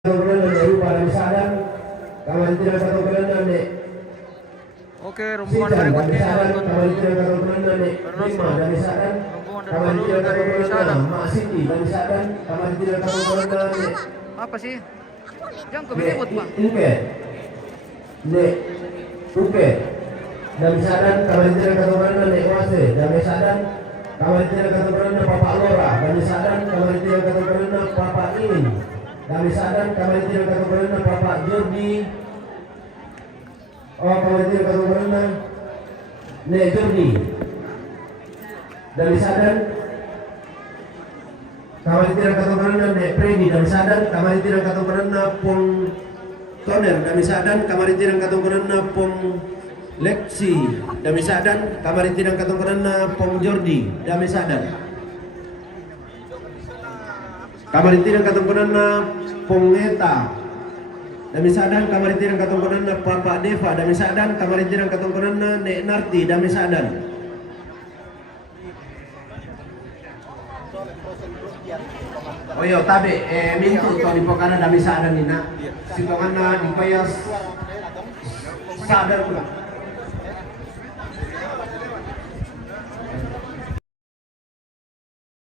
Oke, rombongan berikutnya apa sih? Yang kebiribut, Pak. Oke. Dan misalkan kamaritiran katoran nek wase, dan misalkan kamaritiran katoran Bapak Lora, dan misalkan kamaritiran katoran Bapak Iin, dan misalkan kamaritiran katoran Bapak Jordi. Oh, kamaritiran katoran nek Jordi. Dan misalkan kamaritiran katoran nek Freddy, dan misalkan kamaritiran katoran Pong Toner, dan misalkan kamaritiran katoran Pong Lexi, dami sadan kamaritiran katongkonan Pong Jordi, dami sadan kamaritiran katongkonan Pong Eta, dami sadan kamaritiran katongkonan Papa Deva, dami sadan kamaritiran katongkonan Nek Narti, dami sadan. Oh yo tabe mintu to di pokana dami sadan nina sitongan di payas sadar pula.